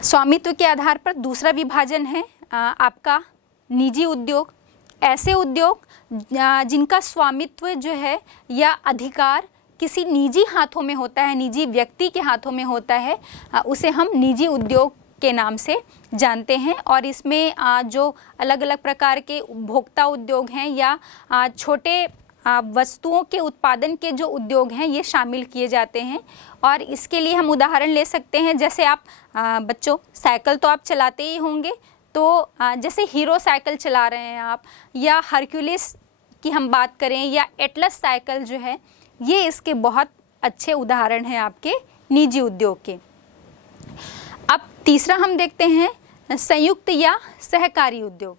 स्वामित्व के आधार पर दूसरा विभाजन है आपका निजी उद्योग। ऐसे उद्योग जिनका स्वामित्व जो है या अधिकार किसी निजी हाथों में होता है, निजी व्यक्ति के हाथों में होता है, उसे हम निजी उद्योग के नाम से जानते हैं। और इसमें जो अलग अलग प्रकार के उपभोक्ता उद्योग हैं या छोटे वस्तुओं के उत्पादन के जो उद्योग हैं ये शामिल किए जाते हैं। और इसके लिए हम उदाहरण ले सकते हैं, जैसे आप बच्चों साइकिल तो आप चलाते ही होंगे, तो जैसे हीरो साइकिल चला रहे हैं आप, या हरक्यूलिस की हम बात करें या एटलस साइकिल जो है, ये इसके बहुत अच्छे उदाहरण हैं आपके निजी उद्योग के। अब तीसरा हम देखते हैं संयुक्त या सहकारी उद्योग।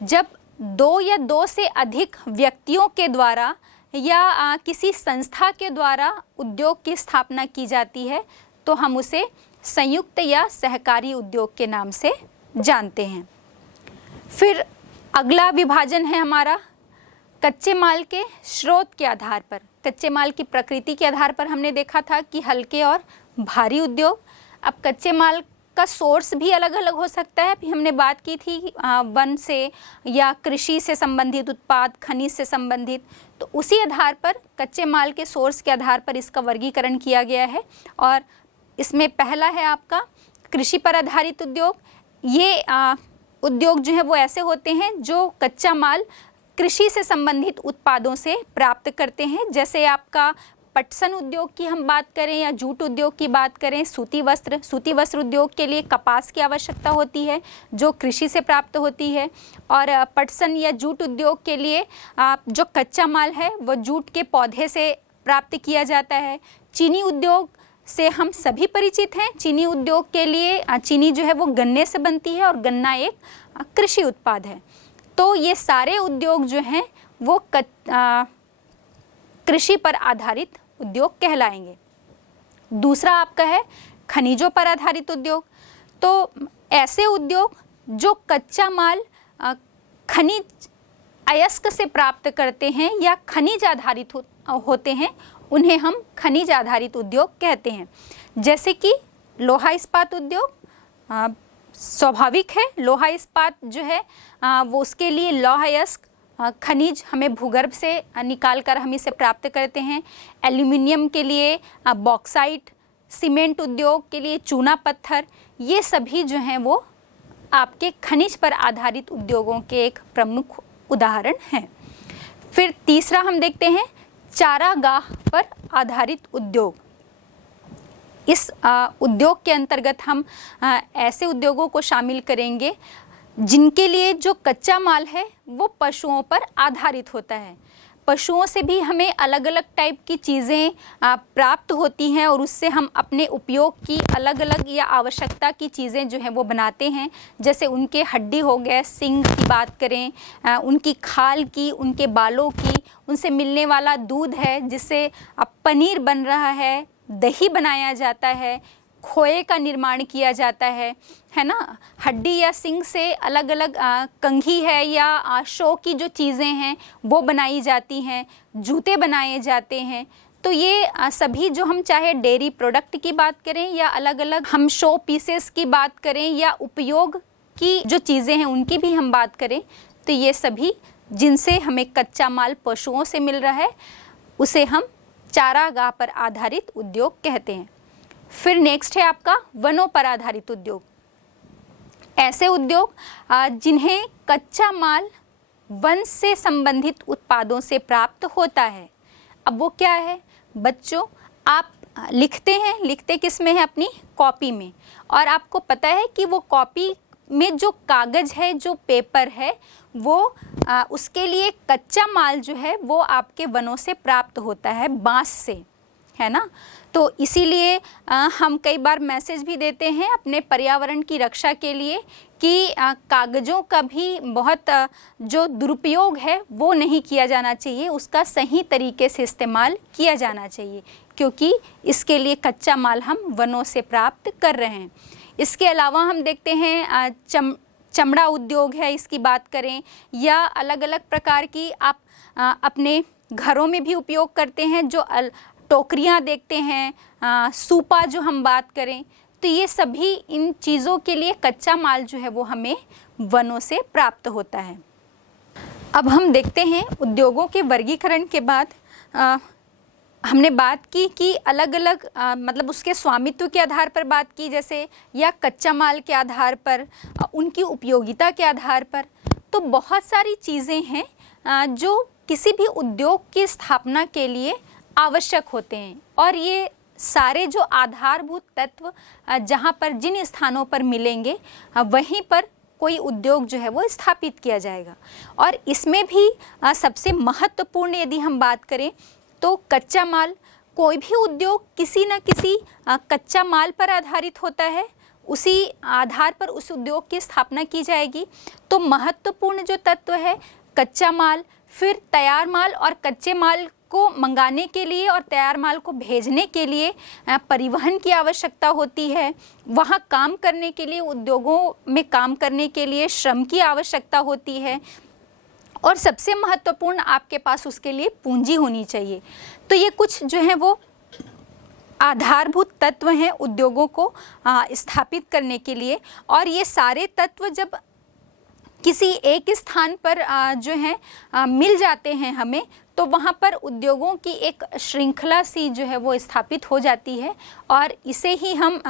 जब दो या दो से अधिक व्यक्तियों के द्वारा या किसी संस्था के द्वारा उद्योग की स्थापना की जाती है तो हम उसे संयुक्त या सहकारी उद्योग के नाम से जानते हैं। फिर अगला विभाजन है हमारा कच्चे माल के स्रोत के आधार पर। कच्चे माल की प्रकृति के आधार पर हमने देखा था कि हल्के और भारी उद्योग। अब कच्चे माल का सोर्स भी अलग अलग हो सकता है। अभी हमने बात की थी वन से या कृषि से संबंधित उत्पाद, खनिज से संबंधित, तो उसी आधार पर कच्चे माल के सोर्स के आधार पर इसका वर्गीकरण किया गया है। और इसमें पहला है आपका कृषि पर आधारित उद्योग। ये उद्योग जो है वो ऐसे होते हैं जो कच्चा माल कृषि से संबंधित उत्पादों से प्राप्त करते हैं। जैसे आपका पटसन उद्योग की हम बात करें या जूट उद्योग की बात करें, सूती वस्त्र उद्योग के लिए कपास की आवश्यकता होती है जो कृषि से प्राप्त होती है। और पटसन या जूट उद्योग के लिए जो कच्चा माल है वो जूट के पौधे से प्राप्त किया जाता है। चीनी उद्योग से हम सभी परिचित हैं। चीनी उद्योग के लिए चीनी जो है वो गन्ने से बनती है और गन्ना एक कृषि उत्पाद है। तो ये सारे उद्योग जो हैं वो कृषि पर आधारित उद्योग कहलाएंगे। दूसरा आपका है खनिजों पर आधारित उद्योग। तो ऐसे उद्योग जो कच्चा माल खनिज अयस्क से प्राप्त करते हैं या खनिज आधारित होते हैं, उन्हें हम खनिज आधारित उद्योग कहते हैं। जैसे कि लोहा इस्पात उद्योग। स्वाभाविक है, लोहा इस्पात जो है वो उसके लिए लौह अयस्क खनिज हमें भूगर्भ से निकाल कर हम इसे प्राप्त करते हैं। एल्यूमिनियम के लिए बॉक्साइट, सीमेंट उद्योग के लिए चूना पत्थर, ये सभी जो हैं वो आपके खनिज पर आधारित उद्योगों के एक प्रमुख उदाहरण हैं। फिर तीसरा हम देखते हैं चारागाह पर आधारित उद्योग। इस उद्योग के अंतर्गत हम ऐसे उद्योगों को शामिल करेंगे जिनके लिए जो कच्चा माल है वो पशुओं पर आधारित होता है। पशुओं से भी हमें अलग अलग टाइप की चीज़ें प्राप्त होती हैं और उससे हम अपने उपयोग की अलग अलग या आवश्यकता की चीज़ें जो हैं वो बनाते हैं। जैसे उनके हड्डी हो गए, सींग की बात करें, उनकी खाल की, उनके बालों की, उनसे मिलने वाला दूध है जिससे पनीर बन रहा है, दही बनाया जाता है, खोए का निर्माण किया जाता है ना। हड्डी या सींग से अलग अलग कंघी है या शो की जो चीज़ें हैं वो बनाई जाती हैं, जूते बनाए जाते हैं। तो ये सभी जो हम चाहे डेयरी प्रोडक्ट की बात करें या अलग अलग हम शो पीसेस की बात करें या उपयोग की जो चीज़ें हैं उनकी भी हम बात करें, तो ये सभी जिनसे हमें कच्चा माल पशुओं से मिल रहा है उसे हम चारागाह पर आधारित उद्योग कहते हैं। फिर नेक्स्ट है आपका वनों पर आधारित उद्योग। ऐसे उद्योग जिन्हें कच्चा माल वन से संबंधित उत्पादों से प्राप्त होता है। अब वो क्या है बच्चों, आप लिखते किस में है, अपनी कॉपी में, और आपको पता है कि वो कॉपी में जो कागज़ है, जो पेपर है, वो उसके लिए कच्चा माल जो है वो आपके वनों से प्राप्त होता है, बांस से, है ना। तो इसीलिए हम कई बार मैसेज भी देते हैं अपने पर्यावरण की रक्षा के लिए कि कागज़ों का भी बहुत जो दुरुपयोग है वो नहीं किया जाना चाहिए, उसका सही तरीके से इस्तेमाल किया जाना चाहिए, क्योंकि इसके लिए कच्चा माल हम वनों से प्राप्त कर रहे हैं। इसके अलावा हम देखते हैं चमड़ा उद्योग है, इसकी बात करें, या अलग अलग प्रकार की आप अपने घरों में भी उपयोग करते हैं। जो टोकरियाँ देखते हैं, सूपा जो हम बात करें, तो ये सभी इन चीज़ों के लिए कच्चा माल जो है वो हमें वनों से प्राप्त होता है। अब हम देखते हैं उद्योगों के वर्गीकरण के बाद हमने बात की कि अलग अलग मतलब उसके स्वामित्व के आधार पर बात की जैसे, या कच्चा माल के आधार पर, उनकी उपयोगिता के आधार पर। तो बहुत सारी चीज़ें हैं जो किसी भी उद्योग की स्थापना के लिए आवश्यक होते हैं, और ये सारे जो आधारभूत तत्व जहाँ पर जिन स्थानों पर मिलेंगे वहीं पर कोई उद्योग जो है वो स्थापित किया जाएगा। और इसमें भी सबसे महत्वपूर्ण यदि हम बात करें तो कच्चा माल, कोई भी उद्योग किसी न किसी कच्चा माल पर आधारित होता है, उसी आधार पर उस उद्योग की स्थापना की जाएगी। तो महत्वपूर्ण जो तत्व है कच्चा माल, फिर तैयार माल, और कच्चे माल को मंगाने के लिए और तैयार माल को भेजने के लिए परिवहन की आवश्यकता होती है। वहाँ काम करने के लिए, उद्योगों में काम करने के लिए श्रम की आवश्यकता होती है, और सबसे महत्वपूर्ण आपके पास उसके लिए पूंजी होनी चाहिए। तो ये कुछ जो है वो आधारभूत तत्व हैं उद्योगों को स्थापित करने के लिए। और ये सारे तत्व जब किसी एक स्थान पर जो है मिल जाते हैं हमें, तो वहाँ पर उद्योगों की एक श्रृंखला सी जो है वो स्थापित हो जाती है, और इसे ही हम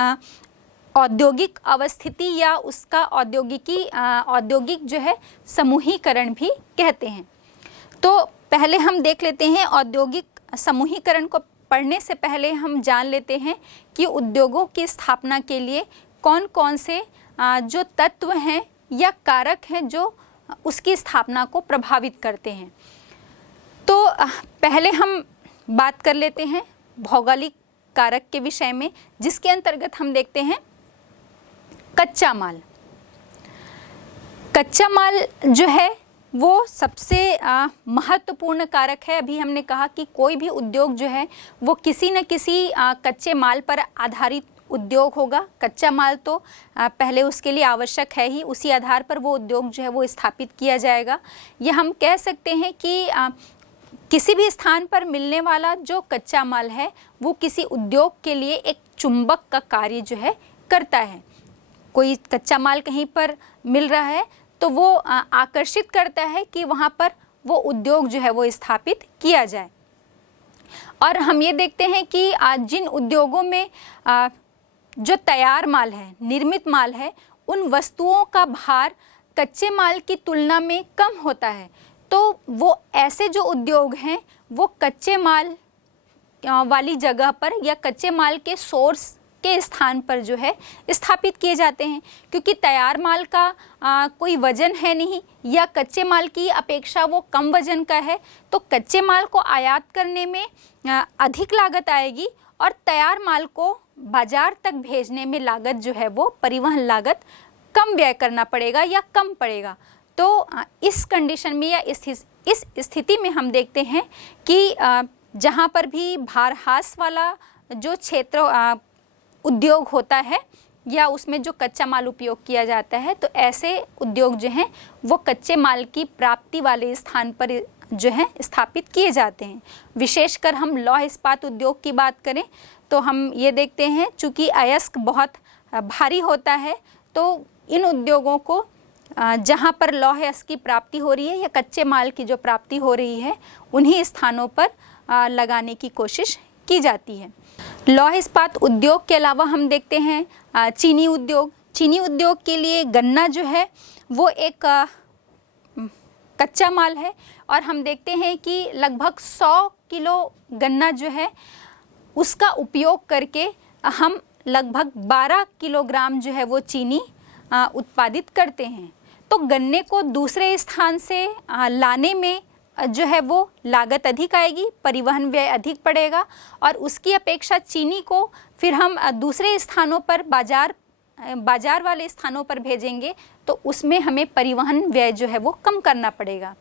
औद्योगिक अवस्थिति या उसका औद्योगिक जो है समूहीकरण भी कहते हैं। तो पहले हम देख लेते हैं औद्योगिक समूहीकरण को। पढ़ने से पहले हम जान लेते हैं कि उद्योगों की स्थापना के लिए कौन कौन से जो तत्व हैं या कारक हैं जो उसकी स्थापना को प्रभावित करते हैं। तो पहले हम बात कर लेते हैं भौगोलिक कारक के विषय में, जिसके अंतर्गत हम देखते हैं कच्चा माल। कच्चा माल जो है वो सबसे महत्वपूर्ण कारक है। अभी हमने कहा कि कोई भी उद्योग जो है वो किसी न किसी कच्चे माल पर आधारित उद्योग होगा। कच्चा माल तो पहले उसके लिए आवश्यक है ही, उसी आधार पर वो उद्योग जो है वो स्थापित किया जाएगा। ये हम कह सकते हैं कि किसी भी स्थान पर मिलने वाला जो कच्चा माल है वो किसी उद्योग के लिए एक चुंबक का कार्य जो है करता है। कोई कच्चा माल कहीं पर मिल रहा है तो वो आकर्षित करता है कि वहाँ पर वो उद्योग जो है वो स्थापित किया जाए। और हम ये देखते हैं कि जिन उद्योगों में जो तैयार माल है, निर्मित माल है, उन वस्तुओं का भार कच्चे माल की तुलना में कम होता है। तो वो ऐसे जो उद्योग हैं वो कच्चे माल वाली जगह पर या कच्चे माल के सोर्स के स्थान पर जो है स्थापित किए जाते हैं, क्योंकि तैयार माल का कोई वजन है नहीं या कच्चे माल की अपेक्षा वो कम वजन का है। तो कच्चे माल को आयात करने में अधिक लागत आएगी, और तैयार माल को बाजार तक भेजने में लागत जो है वो परिवहन लागत कम व्यय करना पड़ेगा या कम पड़ेगा। तो इस कंडीशन में या इस स्थिति में हम देखते हैं कि जहाँ पर भी भारहास वाला जो क्षेत्र उद्योग होता है या उसमें जो कच्चा माल उपयोग किया जाता है, तो ऐसे उद्योग जो हैं वो कच्चे माल की प्राप्ति वाले स्थान पर जो है स्थापित किए जाते हैं। विशेषकर हम लौह इस्पात उद्योग की बात करें तो हम ये देखते हैं चूँकि अयस्क बहुत भारी होता है, तो इन उद्योगों को जहाँ पर लौह अयस्क की प्राप्ति हो रही है या कच्चे माल की जो प्राप्ति हो रही है, उन्हीं स्थानों पर लगाने की कोशिश की जाती है। लौह इस्पात उद्योग के अलावा हम देखते हैं चीनी उद्योग। चीनी उद्योग के लिए गन्ना जो है वो एक कच्चा माल है, और हम देखते हैं कि लगभग 100 किलो गन्ना जो है उसका उपयोग करके हम लगभग 12 किलोग्राम जो है वो चीनी उत्पादित करते हैं। तो गन्ने को दूसरे स्थान से लाने में जो है वो लागत अधिक आएगी, परिवहन व्यय अधिक पड़ेगा, और उसकी अपेक्षा चीनी को फिर हम दूसरे स्थानों पर बाजार वाले स्थानों पर भेजेंगे तो उसमें हमें परिवहन व्यय जो है वो कम करना पड़ेगा।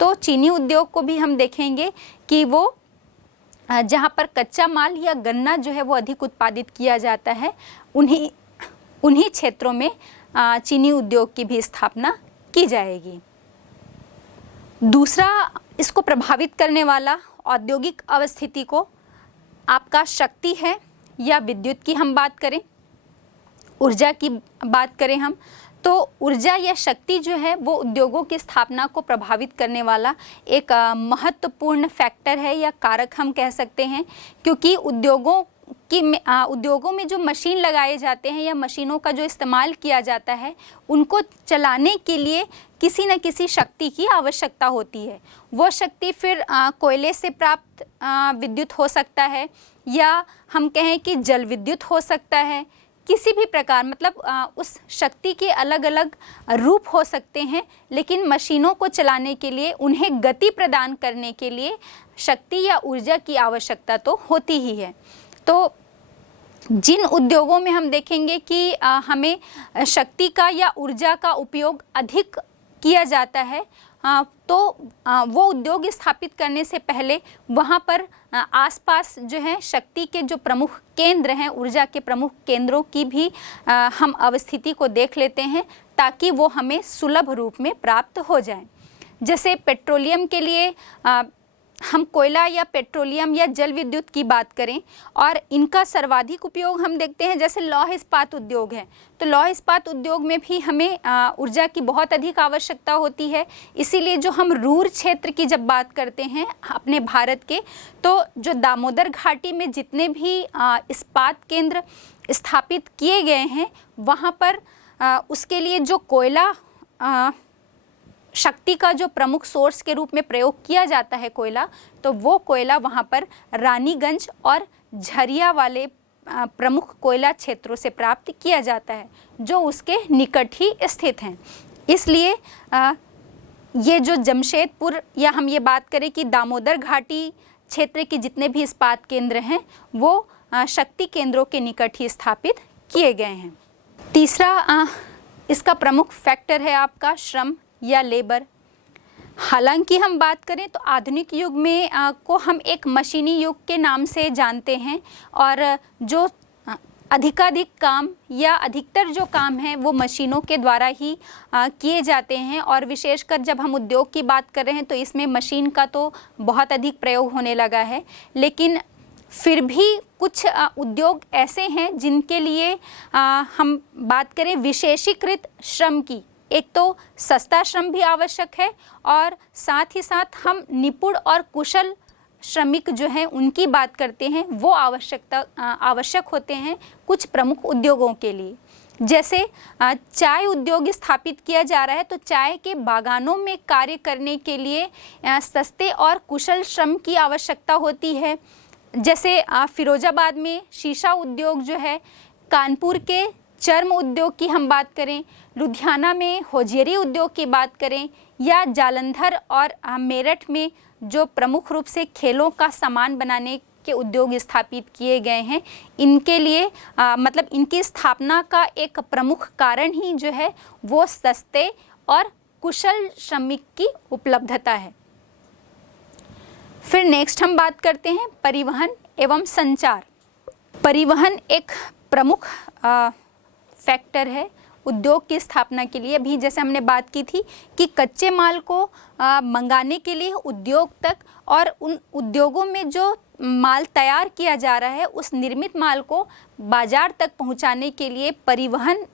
तो चीनी उद्योग को भी हम देखेंगे कि वो जहाँ पर कच्चा माल या गन्ना जो है वो अधिक उत्पादित किया जाता है, उन्हीं क्षेत्रों में चीनी उद्योग की भी स्थापना की जाएगी। दूसरा इसको प्रभावित करने वाला औद्योगिक अवस्थिति को आपका शक्ति है या विद्युत की हम बात करें ऊर्जा की बात करें हम, तो ऊर्जा या शक्ति जो है वो उद्योगों की स्थापना को प्रभावित करने वाला एक महत्वपूर्ण फैक्टर है या कारक हम कह सकते हैं, क्योंकि उद्योगों में जो मशीन लगाए जाते हैं या मशीनों का जो इस्तेमाल किया जाता है, उनको चलाने के लिए किसी न किसी शक्ति की आवश्यकता होती है। वो शक्ति फिर कोयले से प्राप्त विद्युत हो सकता है, या हम कहें कि जल विद्युत हो सकता है, किसी भी प्रकार, मतलब उस शक्ति के अलग अलग रूप हो सकते हैं, लेकिन मशीनों को चलाने के लिए, उन्हें गति प्रदान करने के लिए शक्ति या ऊर्जा की आवश्यकता तो होती ही है। तो जिन उद्योगों में हम देखेंगे कि हमें शक्ति का या ऊर्जा का उपयोग अधिक किया जाता है, तो वो उद्योग स्थापित करने से पहले वहाँ पर आसपास जो है शक्ति के जो प्रमुख केंद्र हैं, ऊर्जा के प्रमुख केंद्रों की भी हम अवस्थिति को देख लेते हैं, ताकि वो हमें सुलभ रूप में प्राप्त हो जाए। जैसे पेट्रोलियम के लिए हम कोयला या पेट्रोलियम या जल विद्युत की बात करें, और इनका सर्वाधिक उपयोग हम देखते हैं जैसे लौह इस्पात उद्योग है, तो लौह इस्पात उद्योग में भी हमें ऊर्जा की बहुत अधिक आवश्यकता होती है। इसीलिए जो हम रूर क्षेत्र की जब बात करते हैं अपने भारत के, तो जो दामोदर घाटी में जितने भी इस्पात केंद्र स्थापित किए गए हैं, वहाँ पर उसके लिए जो कोयला शक्ति का जो प्रमुख सोर्स के रूप में प्रयोग किया जाता है कोयला, तो वो कोयला वहाँ पर रानीगंज और झरिया वाले प्रमुख कोयला क्षेत्रों से प्राप्त किया जाता है, जो उसके निकट ही स्थित हैं। इसलिए ये जो जमशेदपुर, या हम ये बात करें कि दामोदर घाटी क्षेत्र के जितने भी इस्पात केंद्र हैं, वो शक्ति केंद्रों के निकट ही स्थापित किए गए हैं। तीसरा इसका प्रमुख फैक्टर है आपका श्रम या लेबर। हालांकि हम बात करें तो आधुनिक युग में को हम एक मशीनी युग के नाम से जानते हैं, और जो अधिकाधिक काम या अधिकतर जो काम हैं वो मशीनों के द्वारा ही किए जाते हैं। और विशेषकर जब हम उद्योग की बात कर रहे हैं तो इसमें मशीन का तो बहुत अधिक प्रयोग होने लगा है, लेकिन फिर भी कुछ उद्योग ऐसे हैं जिनके लिए हम बात करें विशेषीकृत श्रम की, एक तो सस्ता श्रम भी आवश्यक है, और साथ ही साथ हम निपुण और कुशल श्रमिक जो हैं उनकी बात करते हैं, वो आवश्यक होते हैं कुछ प्रमुख उद्योगों के लिए। जैसे चाय उद्योग स्थापित किया जा रहा है, तो चाय के बागानों में कार्य करने के लिए सस्ते और कुशल श्रम की आवश्यकता होती है। जैसे फिरोजाबाद में शीशा उद्योग जो है, कानपुर के चर्म उद्योग की हम बात करें, लुधियाना में होजियरी उद्योग की बात करें, या जालंधर और मेरठ में जो प्रमुख रूप से खेलों का सामान बनाने के उद्योग स्थापित किए गए हैं, इनके लिए मतलब इनकी स्थापना का एक प्रमुख कारण ही जो है वो सस्ते और कुशल श्रमिक की उपलब्धता है। फिर नेक्स्ट हम बात करते हैं परिवहन एवं संचार। परिवहन एक प्रमुख फैक्टर है उद्योग की स्थापना के लिए। अभी जैसे हमने बात की थी कि कच्चे माल को मंगाने के लिए उद्योग तक, और उन उद्योगों में जो माल तैयार किया जा रहा है उस निर्मित माल को बाजार तक पहुंचाने के लिए परिवहन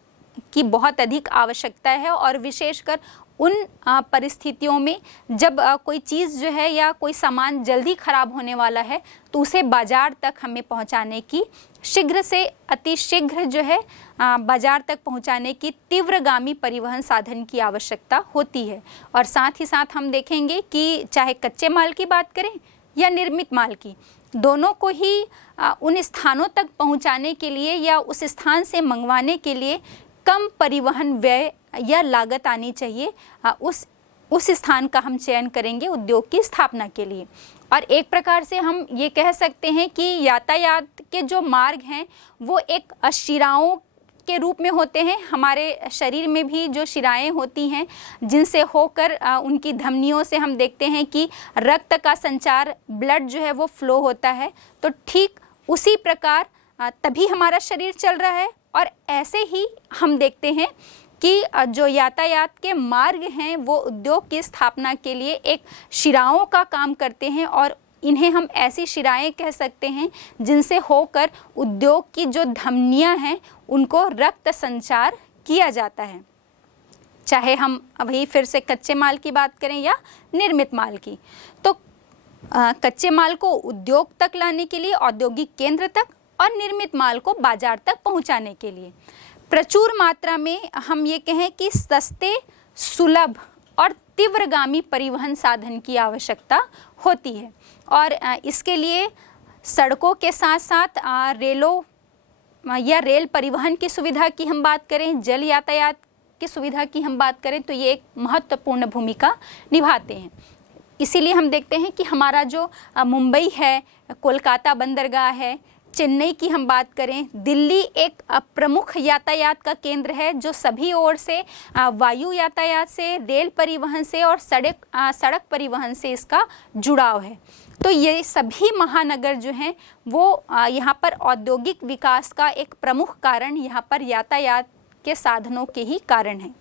की बहुत अधिक आवश्यकता है। और विशेषकर उन परिस्थितियों में जब कोई चीज़ जो है या कोई सामान जल्दी ख़राब होने वाला है, तो उसे बाज़ार तक हमें पहुंचाने की, शीघ्र से अतिशीघ्र जो है बाज़ार तक पहुंचाने की तीव्रगामी परिवहन साधन की आवश्यकता होती है। और साथ ही साथ हम देखेंगे कि चाहे कच्चे माल की बात करें या निर्मित माल की, दोनों को ही उन स्थानों तक पहुंचाने के लिए या उस स्थान से मंगवाने के लिए कम परिवहन व्यय या लागत आनी चाहिए। उस स्थान का हम चयन करेंगे उद्योग की स्थापना के लिए। और एक प्रकार से हम ये कह सकते हैं कि यातायात के जो मार्ग हैं वो एक शिराओं के रूप में होते हैं। हमारे शरीर में भी जो शिराएं होती हैं जिनसे होकर उनकी धमनियों से हम देखते हैं कि रक्त का संचार, ब्लड जो है वो फ्लो होता है। तो ठीक उसी प्रकार तभी हमारा शरीर चल रहा है। और ऐसे ही हम देखते हैं कि जो यातायात के मार्ग हैं वो उद्योग की स्थापना के लिए एक शिराओं का काम करते हैं। और इन्हें हम ऐसी शिराएं कह सकते हैं जिनसे होकर उद्योग की जो धमनियां हैं उनको रक्त संचार किया जाता है। चाहे हम अभी फिर से कच्चे माल की बात करें या निर्मित माल की, तो कच्चे माल को उद्योग तक लाने के लिए, औद्योगिक केंद्र तक, और निर्मित माल को बाजार तक पहुंचाने के लिए प्रचुर मात्रा में हम ये कहें कि सस्ते, सुलभ और तीव्रगामी परिवहन साधन की आवश्यकता होती है। और इसके लिए सड़कों के साथ साथ रेलों या रेल परिवहन की सुविधा की हम बात करें, जल यातायात की सुविधा की हम बात करें, तो ये एक महत्वपूर्ण भूमिका निभाते हैं। इसीलिए हम देखते हैं कि हमारा जो मुंबई है, कोलकाता बंदरगाह है, चेन्नई की हम बात करें, दिल्ली एक प्रमुख यातायात का केंद्र है जो सभी ओर से वायु यातायात से, रेल परिवहन से और सड़क परिवहन से इसका जुड़ाव है। तो ये सभी महानगर जो हैं वो यहाँ पर औद्योगिक विकास का एक प्रमुख कारण यहाँ पर यातायात के साधनों के ही कारण है।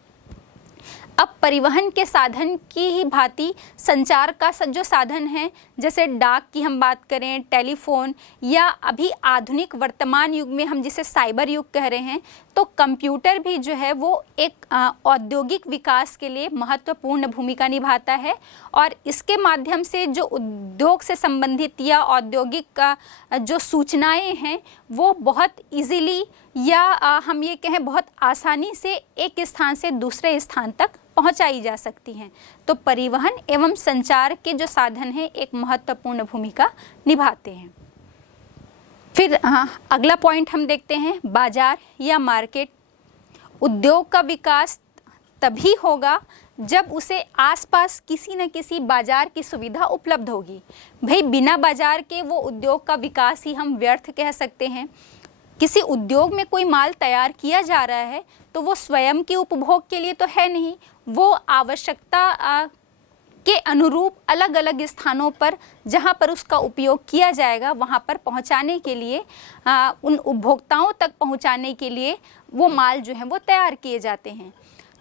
अब परिवहन के साधन की ही भांति संचार का जो साधन है, जैसे डाक की हम बात करें, टेलीफोन, या अभी आधुनिक वर्तमान युग में हम जिसे साइबर युग कह रहे हैं, तो कंप्यूटर भी जो है वो एक औद्योगिक विकास के लिए महत्वपूर्ण भूमिका निभाता है। और इसके माध्यम से जो उद्योग से संबंधित या औद्योगिक का जो सूचनाएं हैं वो बहुत इजीली या हम ये कहें बहुत आसानी से एक स्थान से दूसरे स्थान तक पहुंचाई जा सकती हैं। तो परिवहन एवं संचार के जो साधन हैं एक महत्वपूर्ण भूमिका निभाते हैं। फिर अगला पॉइंट हम देखते हैं, बाजार या मार्केट। उद्योग का विकास तभी होगा जब उसे आसपास किसी न किसी बाजार की सुविधा उपलब्ध होगी। भाई बिना बाजार के वो उद्योग का विकास ही हम व्यर्थ कह सकते हैं। किसी उद्योग में कोई माल तैयार किया जा रहा है तो वो स्वयं के उपभोग के लिए तो है नहीं, वो आवश्यकता के अनुरूप अलग अलग स्थानों पर जहाँ पर उसका उपयोग किया जाएगा वहाँ पर पहुँचाने के लिए, उन उपभोक्ताओं तक पहुँचाने के लिए वो माल जो है वो तैयार किए जाते हैं।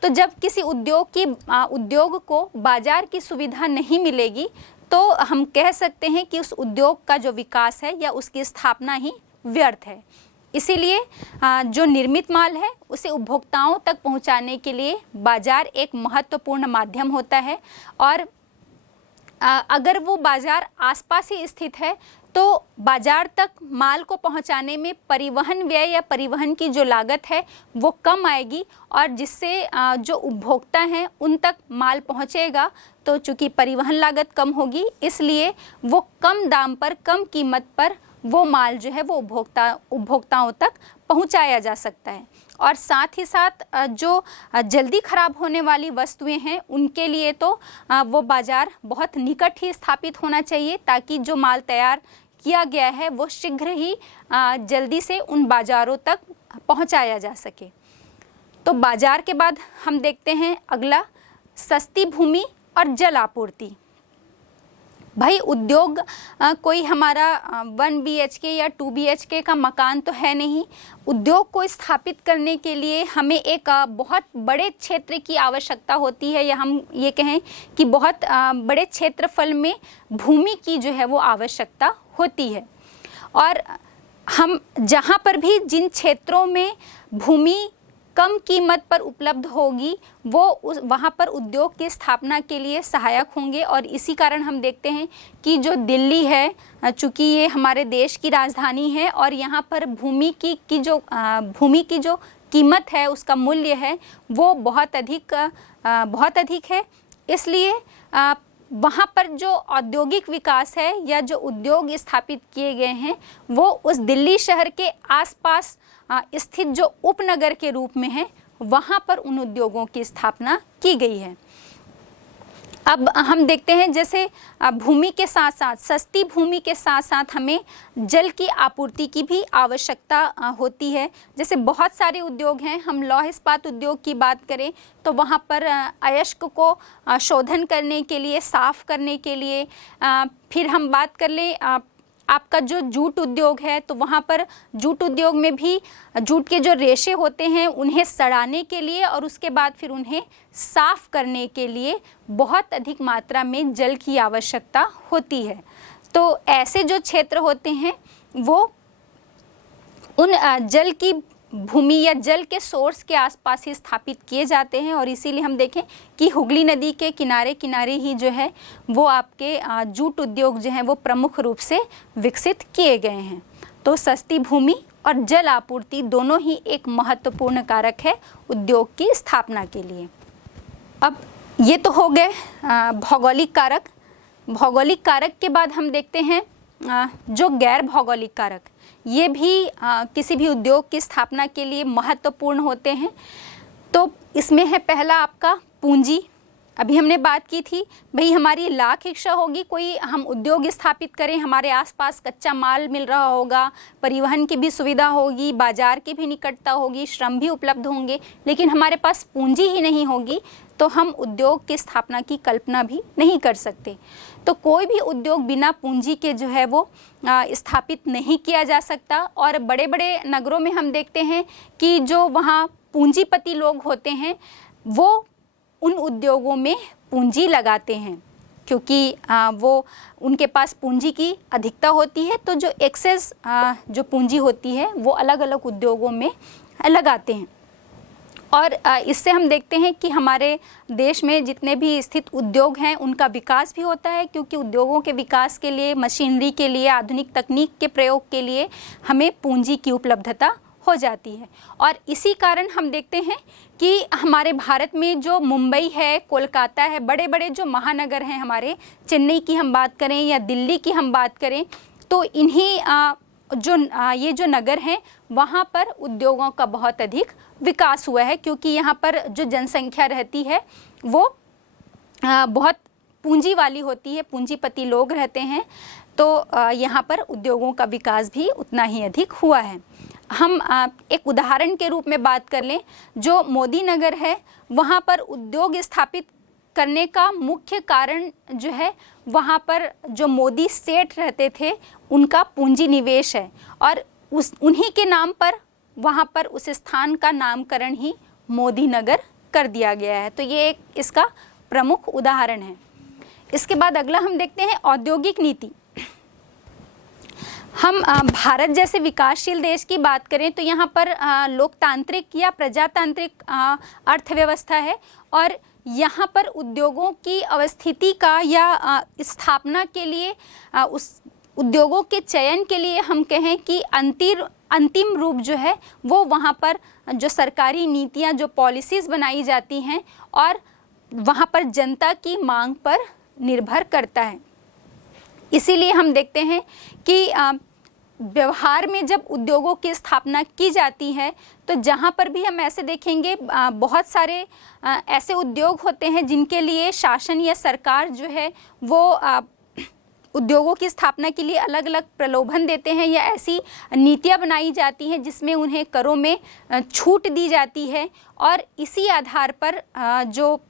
तो जब किसी उद्योग को बाजार की सुविधा नहीं मिलेगी तो हम कह सकते हैं कि उस उद्योग का जो विकास है या उसकी स्थापना ही व्यर्थ है। इसीलिए जो निर्मित माल है उसे उपभोक्ताओं तक पहुंचाने के लिए बाजार एक महत्वपूर्ण माध्यम होता है। और अगर वो बाजार आसपास ही स्थित है तो बाजार तक माल को पहुंचाने में परिवहन व्यय या परिवहन की जो लागत है वो कम आएगी, और जिससे जो उपभोक्ता हैं उन तक माल पहुंचेगा। तो चूँकि परिवहन लागत कम होगी इसलिए वो कम दाम पर, कम कीमत पर वो माल जो है वो उपभोक्ताओं तक पहुंचाया जा सकता है। और साथ ही साथ जो जल्दी खराब होने वाली वस्तुएं हैं उनके लिए तो वो बाज़ार बहुत निकट ही स्थापित होना चाहिए ताकि जो माल तैयार किया गया है वो शीघ्र ही जल्दी से उन बाज़ारों तक पहुंचाया जा सके। तो बाज़ार के बाद हम देखते हैं अगला, सस्ती भूमि और जल आपूर्ति। भाई उद्योग कोई हमारा 1 BHK या 2 BHK का मकान तो है नहीं। उद्योग को स्थापित करने के लिए हमें एक बहुत बड़े क्षेत्र की आवश्यकता होती है, या हम ये कहें कि बहुत बड़े क्षेत्रफल में भूमि की जो है वो आवश्यकता होती है। और हम जहाँ पर भी जिन क्षेत्रों में भूमि कम कीमत पर उपलब्ध होगी वो वहाँ पर उद्योग की स्थापना के लिए सहायक होंगे। और इसी कारण हम देखते हैं कि जो दिल्ली है, चूँकि ये हमारे देश की राजधानी है और यहाँ पर भूमि की जो कीमत है, उसका मूल्य है वो बहुत अधिक है। इसलिए वहाँ पर जो औद्योगिक विकास है या जो उद्योग स्थापित किए गए हैं वो उस दिल्ली शहर के आसपास स्थित जो उपनगर के रूप में है वहाँ पर उन उद्योगों की स्थापना की गई है। अब हम देखते हैं जैसे भूमि के साथ साथ, सस्ती भूमि के साथ साथ हमें जल की आपूर्ति की भी आवश्यकता होती है। जैसे बहुत सारे उद्योग हैं, हम लौह इस्पात उद्योग की बात करें तो वहाँ पर अयस्क को शोधन करने के लिए, साफ़ करने के लिए, फिर हम बात कर लें आपका जो जूट उद्योग है तो वहाँ पर जूट उद्योग में भी जूट के जो रेशे होते हैं उन्हें सड़ाने के लिए और उसके बाद फिर उन्हें साफ़ करने के लिए बहुत अधिक मात्रा में जल की आवश्यकता होती है। तो ऐसे जो क्षेत्र होते हैं वो उन जल की भूमि या जल के सोर्स के आसपास ही स्थापित किए जाते हैं, और इसीलिए हम देखें कि हुगली नदी के किनारे किनारे ही जो है वो आपके जूट उद्योग जो है वो प्रमुख रूप से विकसित किए गए हैं। तो सस्ती भूमि और जल आपूर्ति दोनों ही एक महत्वपूर्ण कारक है उद्योग की स्थापना के लिए। अब ये तो हो गए भौगोलिक कारक। भौगोलिक कारक के बाद हम देखते हैं जो गैर भौगोलिक कारक, ये भी किसी भी उद्योग की स्थापना के लिए महत्वपूर्ण होते हैं। तो इसमें है पहला आपका पूंजी। अभी हमने बात की थी भाई हमारी लाख इच्छा होगी कोई हम उद्योग स्थापित करें, हमारे आसपास कच्चा माल मिल रहा होगा, परिवहन की भी सुविधा होगी, बाजार की भी निकटता होगी, श्रम भी उपलब्ध होंगे, लेकिन हमारे पास पूंजी ही नहीं होगी तो हम उद्योग की स्थापना की कल्पना भी नहीं कर सकते। तो कोई भी उद्योग बिना पूंजी के जो है वो स्थापित नहीं किया जा सकता। और बड़े बड़े नगरों में हम देखते हैं कि जो वहाँ पूंजीपति लोग होते हैं वो उन उद्योगों में पूंजी लगाते हैं, क्योंकि वो उनके पास पूंजी की अधिकता होती है, तो जो एक्सेस जो पूंजी होती है वो अलग अलग उद्योगों में लगाते हैं। और इससे हम देखते हैं कि हमारे देश में जितने भी स्थित उद्योग हैं उनका विकास भी होता है, क्योंकि उद्योगों के विकास के लिए, मशीनरी के लिए, आधुनिक तकनीक के प्रयोग के लिए हमें पूंजी की उपलब्धता हो जाती है। और इसी कारण हम देखते हैं कि हमारे भारत में जो मुंबई है, कोलकाता है, बड़े बड़े जो महानगर हैं हमारे, चेन्नई की हम बात करें या दिल्ली की हम बात करें, तो इन्हीं ये जो नगर हैं वहाँ पर उद्योगों का बहुत अधिक विकास हुआ है, क्योंकि यहाँ पर जो जनसंख्या रहती है वो बहुत पूंजी वाली होती है, पूंजीपति लोग रहते हैं, तो यहाँ पर उद्योगों का विकास भी उतना ही अधिक हुआ है। हम एक उदाहरण के रूप में बात कर लें, जो मोदी नगर है वहाँ पर उद्योग स्थापित करने का मुख्य कारण जो है वहाँ पर जो मोदी सेठ रहते थे उनका पूंजी निवेश है, और उन्हीं के नाम पर वहाँ पर उस स्थान का नामकरण ही मोदी नगर कर दिया गया है। तो ये एक इसका प्रमुख उदाहरण है। इसके बाद अगला हम देखते हैं औद्योगिक नीति। हम भारत जैसे विकासशील देश की बात करें तो यहाँ पर लोकतांत्रिक या प्रजातांत्रिक अर्थव्यवस्था है, और यहाँ पर उद्योगों की अवस्थिति का या स्थापना के लिए उस उद्योगों के चयन के लिए हम कहें कि अंतिम रूप जो है वो वहाँ पर जो सरकारी नीतियाँ, जो पॉलिसीज़ बनाई जाती हैं और वहाँ पर जनता की मांग पर निर्भर करता है। इसीलिए हम देखते हैं कि व्यवहार में जब उद्योगों की स्थापना की जाती है तो जहाँ पर भी हम ऐसे देखेंगे बहुत सारे ऐसे उद्योग होते हैं जिनके लिए शासन या सरकार जो है वो उद्योगों की स्थापना के लिए अलग अलग प्रलोभन देते हैं या ऐसी नीतियाँ बनाई जाती हैं जिसमें उन्हें करों में छूट दी जाती है, और इसी आधार पर जो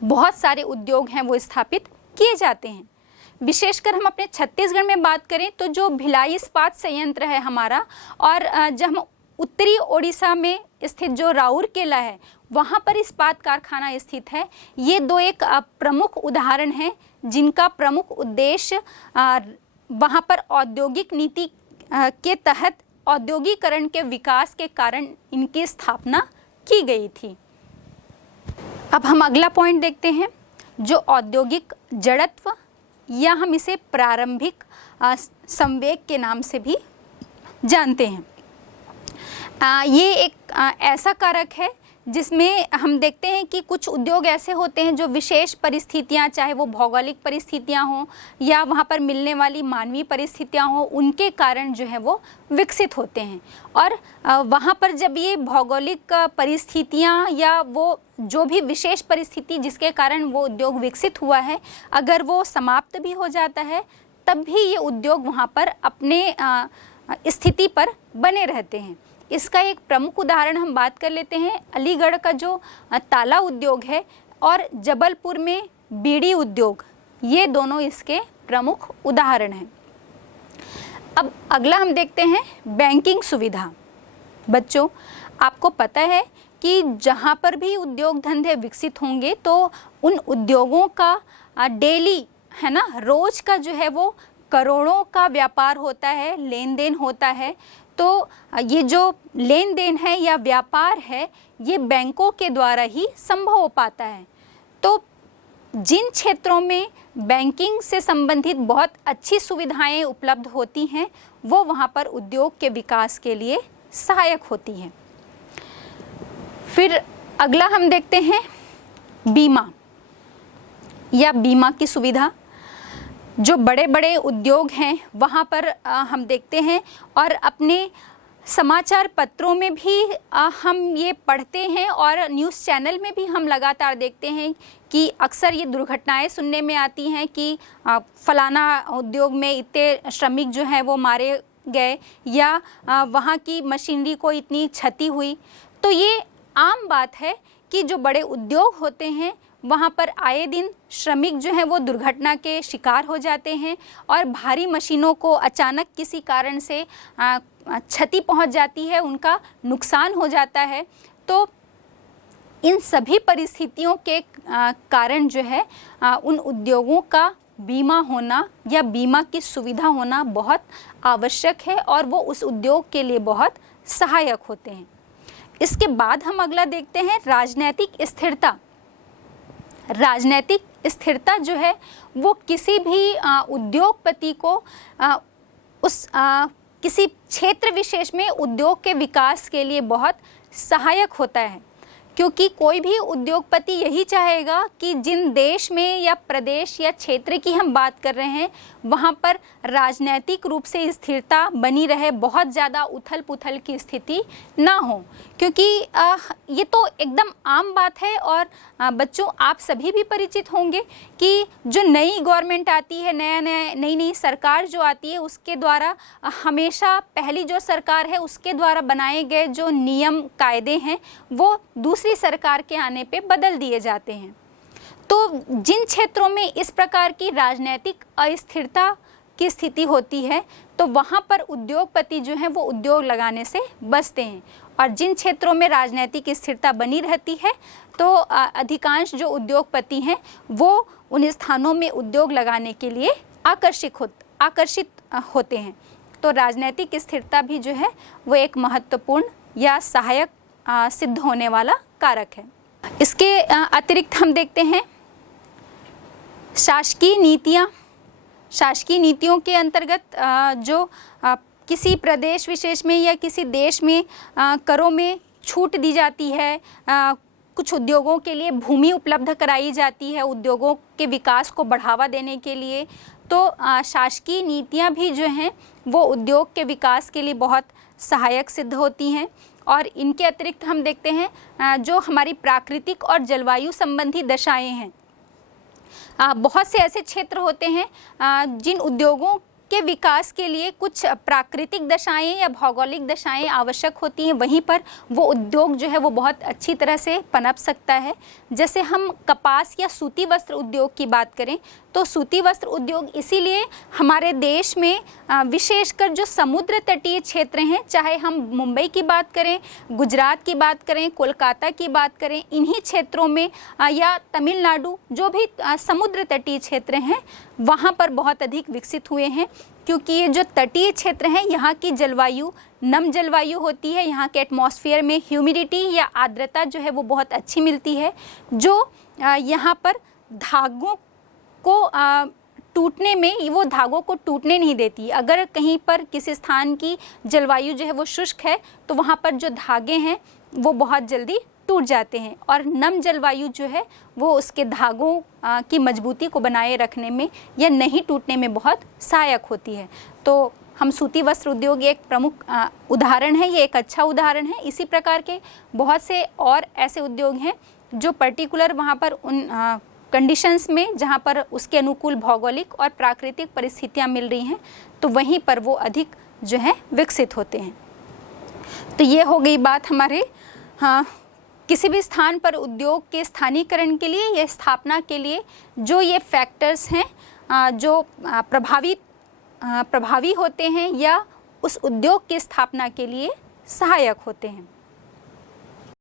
बहुत सारे उद्योग हैं वो स्थापित किए जाते हैं। विशेषकर हम अपने छत्तीसगढ़ में बात करें तो जो भिलाई इस्पात संयंत्र है हमारा, और जब हम उत्तरी ओडिशा में स्थित जो राउरकेला है वहाँ पर इस्पात कारखाना स्थित है, ये दो एक प्रमुख उदाहरण हैं जिनका प्रमुख उद्देश्य वहाँ पर औद्योगिक नीति के तहत औद्योगिकरण के विकास के कारण इनकी स्थापना की गई थी। अब हम अगला पॉइंट देखते हैं, जो औद्योगिक जड़त्व या हम इसे प्रारंभिक संवेग के नाम से भी जानते हैं। ये एक ऐसा कारक है जिसमें हम देखते हैं कि कुछ उद्योग ऐसे होते हैं जो विशेष परिस्थितियां, चाहे वो भौगोलिक परिस्थितियां हों या वहाँ पर मिलने वाली मानवीय परिस्थितियां हों, उनके कारण जो है वो विकसित होते हैं। और वहाँ पर जब ये भौगोलिक परिस्थितियां या वो जो भी विशेष परिस्थिति जिसके कारण वो उद्योग विकसित हुआ है, अगर वो समाप्त भी हो जाता है तब भी ये उद्योग वहाँ पर अपने स्थिति पर बने रहते हैं। इसका एक प्रमुख उदाहरण हम बात कर लेते हैं, अलीगढ़ का जो ताला उद्योग है और जबलपुर में बीड़ी उद्योग, ये दोनों इसके प्रमुख उदाहरण हैं। अब अगला हम देखते हैं बैंकिंग सुविधा। बच्चों, आपको पता है कि जहाँ पर भी उद्योग धंधे विकसित होंगे तो उन उद्योगों का डेली है ना, रोज का जो है वो करोड़ों का व्यापार होता है, लेन देन होता है। तो ये जो लेन देन है या व्यापार है ये बैंकों के द्वारा ही संभव हो पाता है। तो जिन क्षेत्रों में बैंकिंग से संबंधित बहुत अच्छी सुविधाएं उपलब्ध होती हैं वो वहाँ पर उद्योग के विकास के लिए सहायक होती हैं। फिर अगला हम देखते हैं बीमा या बीमा की सुविधा। जो बड़े बड़े उद्योग हैं वहाँ पर हम देखते हैं और अपने समाचार पत्रों में भी हम ये पढ़ते हैं और न्यूज़ चैनल में भी हम लगातार देखते हैं कि अक्सर ये दुर्घटनाएं सुनने में आती हैं कि फलाना उद्योग में इतने श्रमिक जो हैं वो मारे गए या वहाँ की मशीनरी को इतनी क्षति हुई। तो ये आम बात है कि जो बड़े उद्योग होते हैं वहाँ पर आए दिन श्रमिक जो हैं वो दुर्घटना के शिकार हो जाते हैं और भारी मशीनों को अचानक किसी कारण से क्षति पहुँच जाती है, उनका नुकसान हो जाता है। तो इन सभी परिस्थितियों के कारण जो है उन उद्योगों का बीमा होना या बीमा की सुविधा होना बहुत आवश्यक है और वो उस उद्योग के लिए बहुत सहायक होते हैं। इसके बाद हम अगला देखते हैं राजनैतिक स्थिरता। राजनैतिक स्थिरता जो है वो किसी भी उद्योगपति को किसी क्षेत्र विशेष में उद्योग के विकास के लिए बहुत सहायक होता है, क्योंकि कोई भी उद्योगपति यही चाहेगा कि जिन देश में या प्रदेश या क्षेत्र की हम बात कर रहे हैं वहाँ पर राजनैतिक रूप से स्थिरता बनी रहे, बहुत ज़्यादा उथल पुथल की स्थिति ना हो। क्योंकि ये तो एकदम आम बात है और बच्चों आप सभी भी परिचित होंगे कि जो नई गवर्नमेंट आती है, नई नई सरकार जो आती है उसके द्वारा हमेशा पहली जो सरकार है उसके द्वारा बनाए गए जो नियम कायदे हैं वो दूसरी सरकार के आने पे बदल दिए जाते हैं। तो जिन क्षेत्रों में इस प्रकार की राजनीतिक अस्थिरता की स्थिति होती है तो वहाँ पर उद्योगपति जो हैं वो उद्योग लगाने से बचते हैं, और जिन क्षेत्रों में राजनीतिक स्थिरता बनी रहती है तो अधिकांश जो उद्योगपति हैं वो उन स्थानों में उद्योग लगाने के लिए आकर्षित होते हैं। तो राजनीतिक स्थिरता भी जो है वो एक महत्वपूर्ण या सहायक सिद्ध होने वाला कारक है। इसके अतिरिक्त हम देखते हैं शासकीय नीतियाँ। शासकीय नीतियों के अंतर्गत जो किसी प्रदेश विशेष में या किसी देश में करों में छूट दी जाती है, कुछ उद्योगों के लिए भूमि उपलब्ध कराई जाती है उद्योगों के विकास को बढ़ावा देने के लिए। तो शासकीय नीतियाँ भी जो हैं वो उद्योग के विकास के लिए बहुत सहायक सिद्ध होती हैं। और इनके अतिरिक्त हम देखते हैं जो हमारी प्राकृतिक और जलवायु संबंधी दशाएं हैं। बहुत से ऐसे क्षेत्र होते हैं जिन उद्योगों के विकास के लिए कुछ प्राकृतिक दशाएं या भौगोलिक दशाएं आवश्यक होती हैं, वहीं पर वो उद्योग जो है वो बहुत अच्छी तरह से पनप सकता है। जैसे हम कपास या सूती वस्त्र उद्योग की बात करें तो सूती वस्त्र उद्योग इसीलिए हमारे देश में विशेषकर जो समुद्र तटीय क्षेत्र हैं, चाहे हम मुंबई की बात करें, गुजरात की बात करें, कोलकाता की बात करें, इन्हीं क्षेत्रों में या तमिलनाडु जो भी समुद्र तटीय क्षेत्र हैं वहाँ पर बहुत अधिक विकसित हुए हैं, क्योंकि ये जो तटीय क्षेत्र हैं यहाँ की जलवायु नम जलवायु होती है। यहाँ के एटमॉस्फेयर में ह्यूमिडिटी या आर्द्रता जो है वो बहुत अच्छी मिलती है, जो यहाँ पर धागों को टूटने में, वो धागों को टूटने नहीं देती। अगर कहीं पर किसी स्थान की जलवायु जो है वो शुष्क है तो वहाँ पर जो धागे हैं वो बहुत जल्दी टूट जाते हैं, और नम जलवायु जो है वो उसके धागों की मजबूती को बनाए रखने में या नहीं टूटने में बहुत सहायक होती है। तो हम सूती वस्त्र उद्योग एक प्रमुख उदाहरण है, ये एक अच्छा उदाहरण है। इसी प्रकार के बहुत से और ऐसे उद्योग हैं जो पर्टिकुलर वहाँ पर उन कंडीशंस में जहाँ पर उसके अनुकूल भौगोलिक और प्राकृतिक परिस्थितियाँ मिल रही हैं तो वहीं पर वो अधिक जो है विकसित होते हैं। तो ये हो गई बात हमारे किसी भी स्थान पर उद्योग के स्थानीकरण के लिए या स्थापना के लिए जो ये फैक्टर्स हैं जो प्रभावी होते हैं या उस उद्योग की स्थापना के लिए सहायक होते हैं।